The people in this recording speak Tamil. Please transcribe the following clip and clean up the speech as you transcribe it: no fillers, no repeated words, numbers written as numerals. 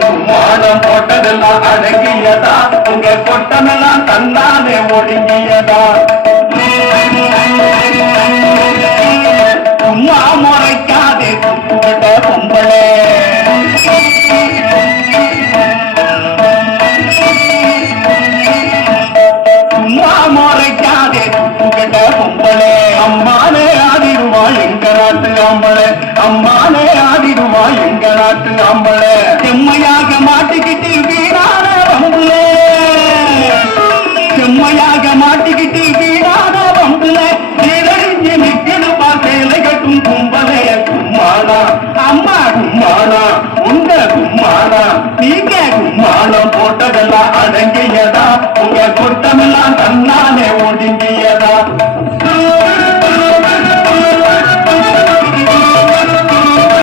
கும்மாளம் போட்டதெல்லாம் அடங்கியதா உங்க கொட்டமெல்லாம் தந்தானே ஒடுங்கியதா சும்மா முறைக்காதே கும்பிட்ட பொம்பளே சும்மா முறைக்காதே கும்பிட்ட பொம்பளே அம்மானே ஆடிடுவா எங்க நாட்டு ஆம்பளை அம்மானே ஆடிடுவா எங்க நாட்டு ஆம்பளை செம்மையாக மாட்டிக்கிட்டு வீணான வம்புலே செம்மையாக மாட்டிக்கிட்டு வீணான வம்புலே சீரழிஞ்சு நிற்கணுமா சேலை கட்டும் கும்பலே கும்மாளா அம்மா கும்மாளா உங்க கும்மாளா நீங்க கும்மாளம் போட்டதெல்லாம் அடங்கியதா உங்க கொட்டமெல்லாம் தன்னானே ஒடுங்கி